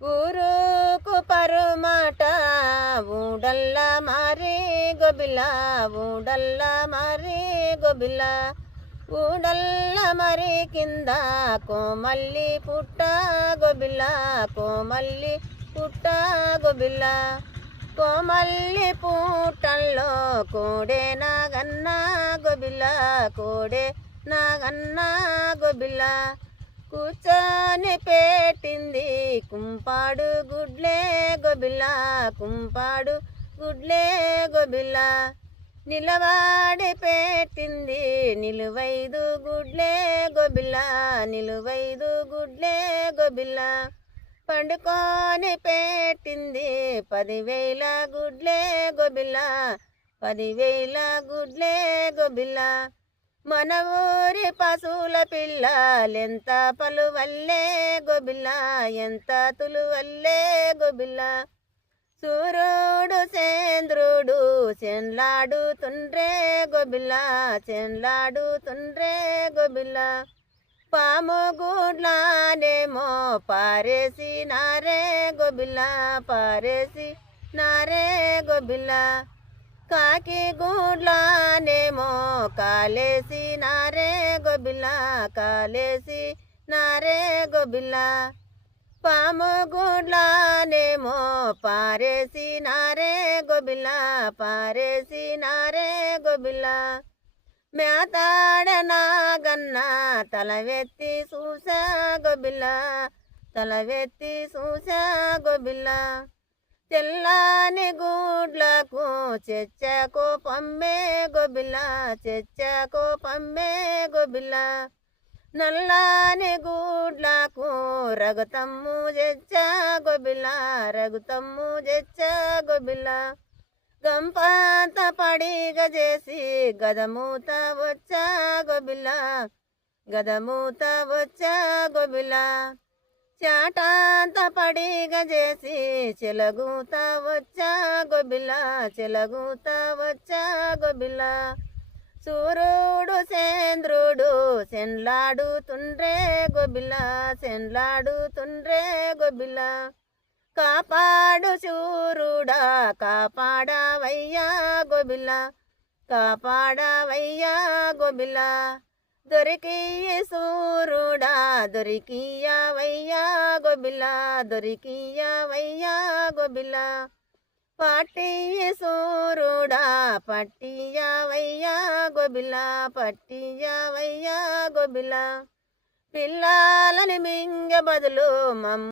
ఊరుకు పరుమాట ఊడల్ల మారి గొబిల ఊడల్ల మారి గొబిల ఊడల్ల మరి కింద కోమల్లి పుట్ట గొబిల కోమల్లి పుట్ట గొబిల కోమల్లి పుట్టల్లో కోడే నాగన్న గొబిల కోడే నాగన్న గొబిల కూర్చొని పెట్టింది కుంపాడు గుడ్లే గొబిల కుంపాడు గుడ్లే గొబిల నిలవాడి పెట్టింది నిలువైదు గుడ్లే గొబిల నిలువైదు గుడ్లే గొబిల పండుకొని పెట్టింది 10,000 గుడ్లే గొబిల 10,000 గుడ్లే గొబిల మన ఊరి పశువుల పిల్లలెంత పలువల్లే గొబిల ఎంత తులువల్లే గొబిల సూర్యుడు చంద్రుడు చెన్లాడుతుండ్రే గొబిల చెన్లాడుతుండ్రే గొబిల పాము గుడ్లానేమో పారేసి నారే గొబిల పారేసి నారే గొబిల కాకి గుడ్లానేమో కాలేసి నారే గొబిల కాలేసి నారే గొబిల పాము గుడ్లానేమో పారేసి నారే గొబిల పారేసి నారే గొబిల మేతాడ నాగన్న తలవెత్తి చూసా గొబిల తలవెత్తి చూసా గొబిల తెల్లాని గుడ్లకు చెచ్చకో పమ్మే గొబిల చెచ్చకో పమ్మే గొబిల నల్లాని గుడ్లకు రగుతమ్ము చెచ్చ గొబిల రగుతమ్ము చెచ్చ గొబిల గంపంత పడిగ చేసి గదమూత వచ్చా గొబిల గదమూత వచ్చా గొబిల చాటాంత పడిగ చేసి చెలగూత వచ్చా గొబిల చెలగూత వచ్చా గొబిల సూర్యుడు చంద్రుడు చెన్లాడుతుండ్రే గొబిల చెన్లాడుతుండ్రే గొబిల కాపాడు సూర్యుడా కాపాడవయ్యా గొబిల కాపాడవయ్యా గొబిల దొరికియ్య సూర్యుడా దొరికియ్యవయ్యా గొబిల దొరికియ్యవయ్యా గొబిల పట్టియ్య సూర్యుడా పట్టియ్యవయ్యా గొబిల పట్టియ్యవయ్యా గొబిల పిల్లలని మింగ బదులు మమ్మ